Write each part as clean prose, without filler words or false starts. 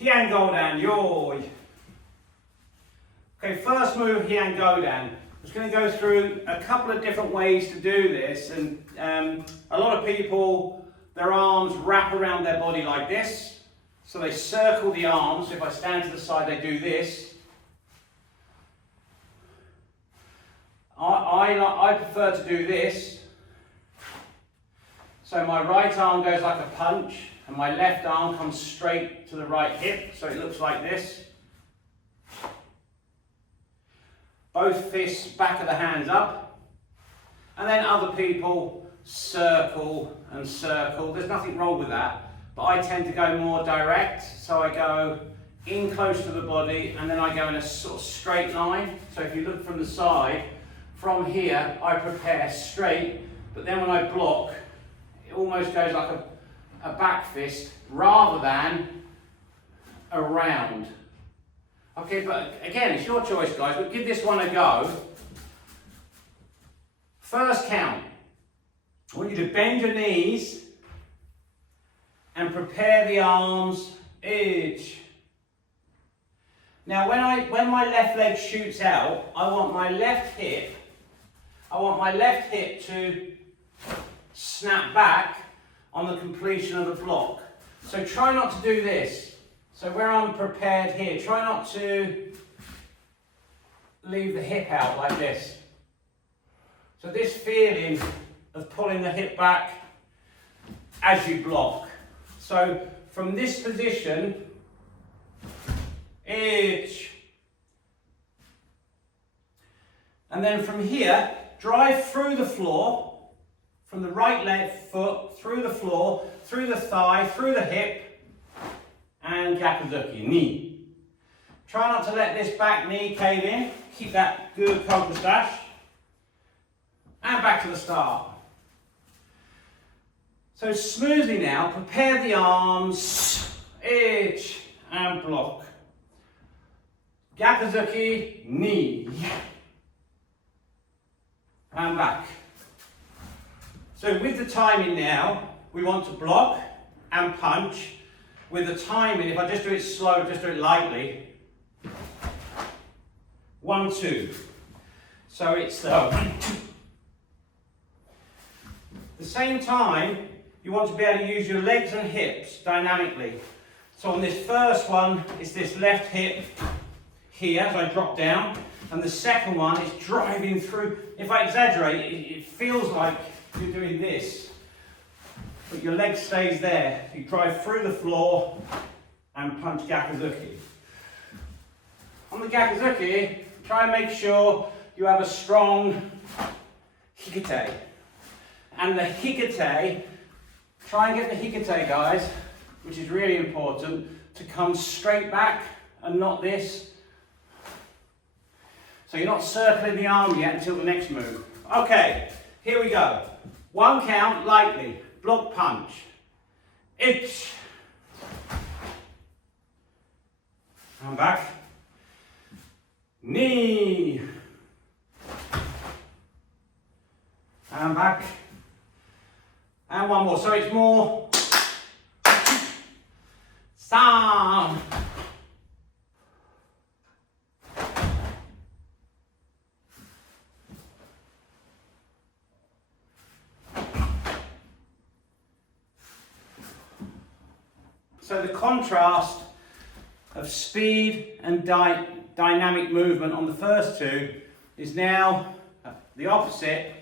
Heian Godan, yoi. Okay, first move, Heian Godan. I'm just going to go through a couple of different ways to do this, and a lot of people, their arms wrap around their body like this, so they circle the arms. So if I stand to the side, they do this. I prefer to do this. So my right arm goes like a punch, and my left arm comes straight to the right hip, so it looks like this. Both fists, back of the hands up. And then other people circle and circle. There's nothing wrong with that, but I tend to go more direct, so I go in close to the body, and then I go in a sort of straight line. So if you look from the side, from here, I prepare straight, but then when I block, it almost goes like a back fist rather than a round. Okay, but again, it's your choice, guys, but give this one a go. First count. I want you to bend your knees and prepare the arms each. Now, when my left leg shoots out, I want my left hip to snap back on the completion of the block. So try not to do this. So where I'm prepared here, try not to leave the hip out like this. So this feeling of pulling the hip back as you block. So from this position, itch. And then from here, drive through the floor, from the right leg foot, through the floor, through the thigh, through the hip, and Gyakuzuki, knee. Try not to let this back knee cave in. Keep that good Kokutsu Dachi. And back to the start. So smoothly now, prepare the arms, itch, and block. Gyakuzuki, knee. And back. So with the timing now, we want to block and punch. With the timing, if I just do it slow, just do it lightly. 1, 2. So it's the 1, 2. At the same time, you want to be able to use your legs and hips dynamically. So on this first one, it's this left hip here, as I drop down, and the second one is driving through. If I exaggerate, it feels like you're doing this, but your leg stays there. You drive through the floor and punch Gyakuzuki. On the Gyakuzuki, try and make sure you have a strong hikite. And the hikite, try and get the hikite, guys, which is really important, to come straight back and not this. So you're not circling the arm yet until the next move. Okay, here we go. 1 count, lightly. Block, punch. Itch. And back. Knee. And back. And one more. So it's more. Sam. So the contrast of speed and dynamic movement on the first two is now the opposite,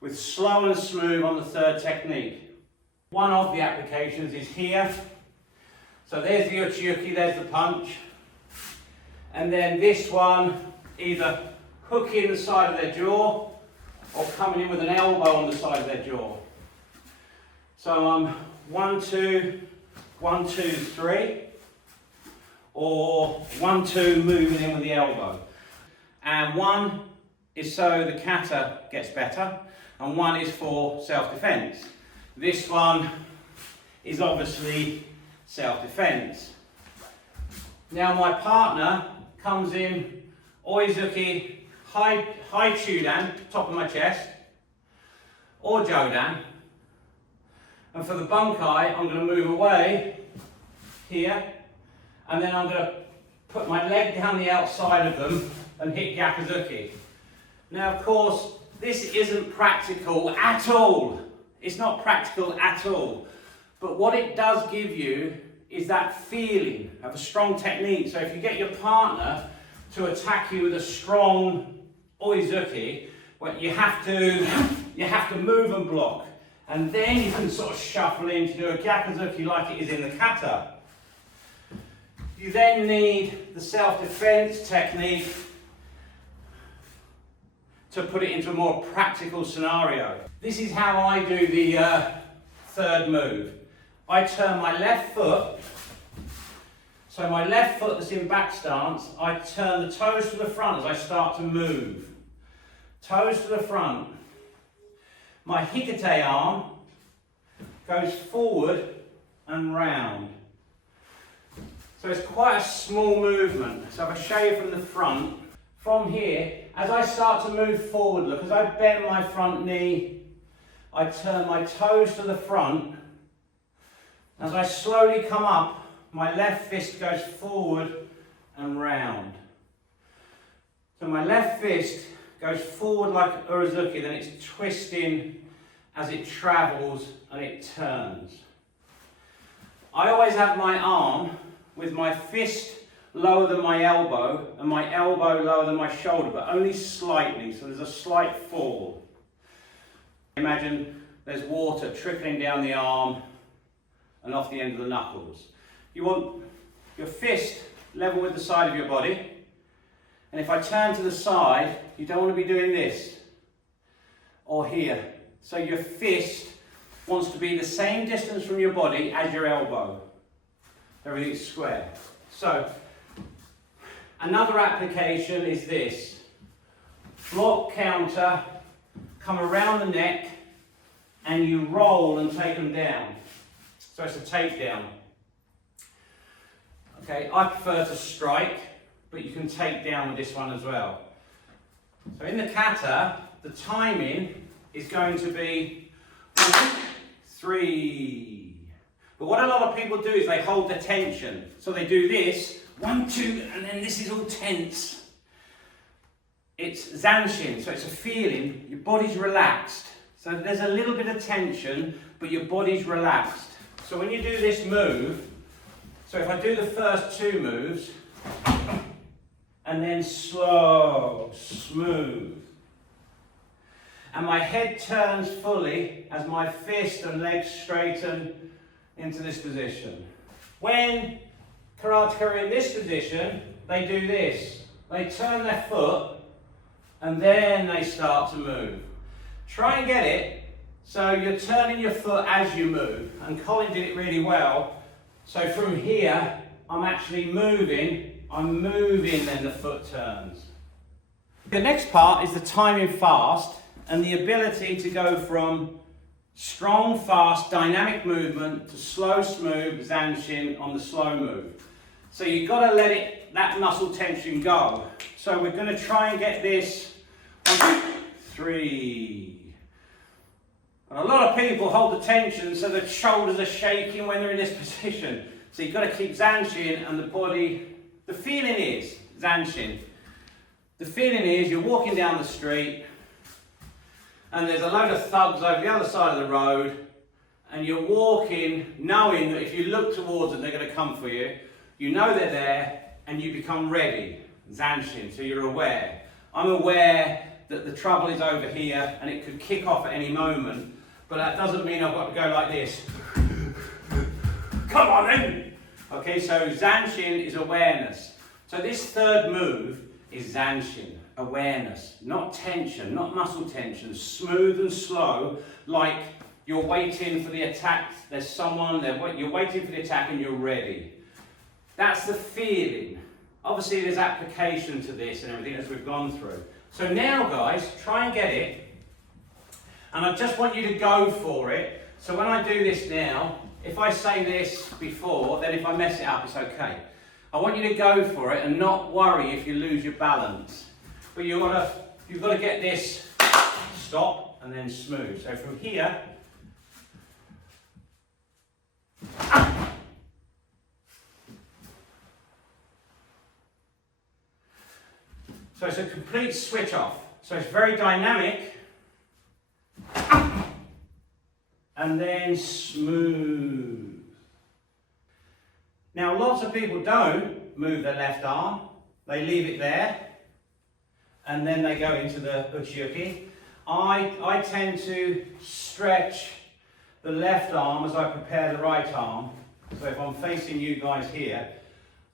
with slow and smooth on the third technique. One of the applications is here. So there's the Uchi Uke, there's the punch. And then this one, either hooking the side of their jaw or coming in with an elbow on the side of their jaw. So 1, 2, 1, 2, 3, or 1, 2, moving in with the elbow. And 1 is so the kata gets better, and 1 is for self-defense. This one is obviously self-defense. Now my partner comes in Oizuki, high Chudan, top of my chest, or Jodan. And for the bunkai, I'm going to move away here and then I'm going to put my leg down the outside of them and hit Gyakuzuki. Now, of course, this isn't practical at all. It's not practical at all. But what it does give you is that feeling of a strong technique. So if you get your partner to attack you with a strong Oizuki, well, you have to move and block. And then you can sort of shuffle in to do a Gyakuzuki like it is in the Kata. You then need the self-defense technique to put it into a more practical scenario. This is how I do the third move. I turn my left foot, so my left foot that's in back stance, I turn the toes to the front as I start to move. Toes to the front. My hikate arm goes forward and round. So it's quite a small movement. So if I show you from the front, from here, as I start to move forward, look, as I bend my front knee, I turn my toes to the front. As I slowly come up, my left fist goes forward and round. So my left fist goes forward like Uruzuki, then it's twisting as it travels and it turns. I always have my arm with my fist lower than my elbow and my elbow lower than my shoulder, but only slightly, so there's a slight fall. Imagine there's water trickling down the arm and off the end of the knuckles. You want your fist level with the side of your body, and if I turn to the side, you don't want to be doing this or here. So your fist wants to be the same distance from your body as your elbow. Everything's square. So another application is this. Block, counter, come around the neck, and you roll and take them down. So it's a takedown. Okay, I prefer to strike, but you can take down with this one as well. So in the kata, the timing is going to be 3. But what a lot of people do is they hold the tension. So they do this, 1, 2, and then this is all tense. It's Zanshin, so it's a feeling, your body's relaxed. So there's a little bit of tension, but your body's relaxed. So when you do this move, so if I do the first 2 moves, and then slow, smooth, and my head turns fully as my fist and legs straighten into this position. When karateka are in this position, they do this. They turn their foot, and then they start to move. Try and get it so you're turning your foot as you move, and Colin did it really well. So from here, I'm actually moving, I'm moving, then the foot turns. The next part is the timing fast and the ability to go from strong, fast, dynamic movement to slow, smooth, Zanshin on the slow move. So you've got to let that muscle tension go. So we're going to try and get this 1, 2, 3. And a lot of people hold the tension so the shoulders are shaking when they're in this position. So you've got to keep Zanshin and the body. The feeling is Zanshin. The feeling is you're walking down the street and there's a load of thugs over the other side of the road, and you're walking knowing that if you look towards them, they're going to come for you. You know they're there, and you become ready. Zanshin, so you're aware. I'm aware that the trouble is over here, and it could kick off at any moment, but that doesn't mean I've got to go like this. Come on then! Okay, so Zanshin is awareness. So this third move is Zanshin. Awareness, not tension, not muscle tension, smooth and slow, like you're waiting for the attack. There's someone there, you're waiting for the attack and you're ready. That's the feeling. Obviously there's application to this and everything as we've gone through. So now guys, try and get it, and I just want you to go for it. So when I do this now, if I say this before, then if I mess it up, it's okay. I want you to go for it and not worry if you lose your balance. But you've got to get this stop and then smooth. So from here, So it's a complete switch off. So it's very dynamic. And then smooth. Now lots of people don't move their left arm. They leave it there. And then they go into the Uchi Uke. I tend to stretch the left arm as I prepare the right arm. So if I'm facing you guys here,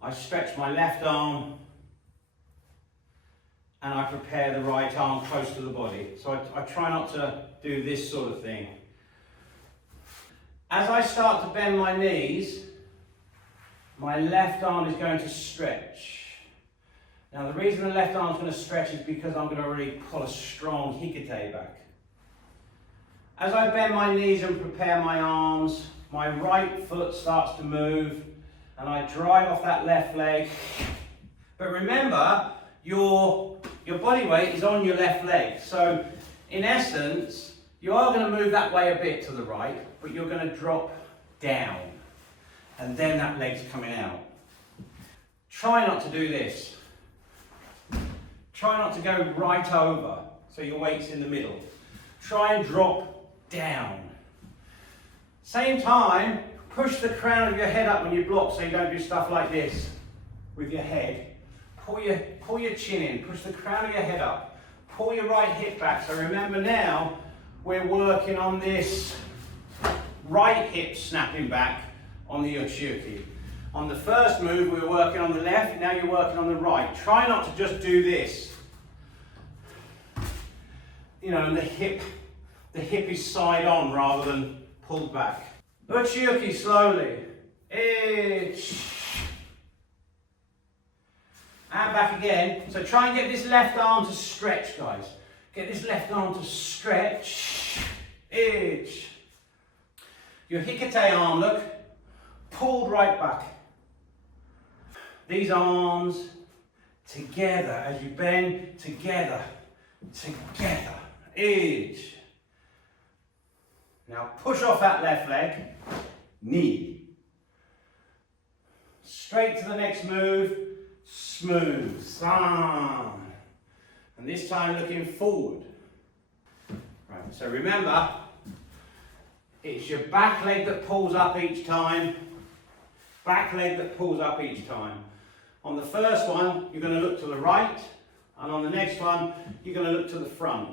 I stretch my left arm and I prepare the right arm close to the body. So I try not to do this sort of thing. As I start to bend my knees, my left arm is going to stretch. Now the reason the left arm is going to stretch is because I'm going to really pull a strong hikite back. As I bend my knees and prepare my arms, my right foot starts to move and I drive off that left leg. But remember, your body weight is on your left leg. So in essence, you are going to move that way a bit to the right, but you're going to drop down. And then that leg's coming out. Try not to do this. Try not to go right over, so your weight's in the middle. Try and drop down. Same time, push the crown of your head up when you block so you don't do stuff like this with your head. Pull your chin in, push the crown of your head up. Pull your right hip back. So remember now, we're working on this right hip snapping back on the Uchi Uke. On the first move, we were working on the left, now you're working on the right. Try not to just do this. You know, and the hip is side on rather than pulled back. Uchi Uke slowly. Itch. And back again. So try and get this left arm to stretch, guys. Get this left arm to stretch. Itch. Your hikite arm, look, pulled right back. These arms together as you bend, together. Edge. Now push off that left leg, knee. Straight to the next move, smooth, san. And this time looking forward. Right, so remember, it's your back leg that pulls up each time, back leg that pulls up each time. On the first one, you're going to look to the right, and on the next one, you're going to look to the front.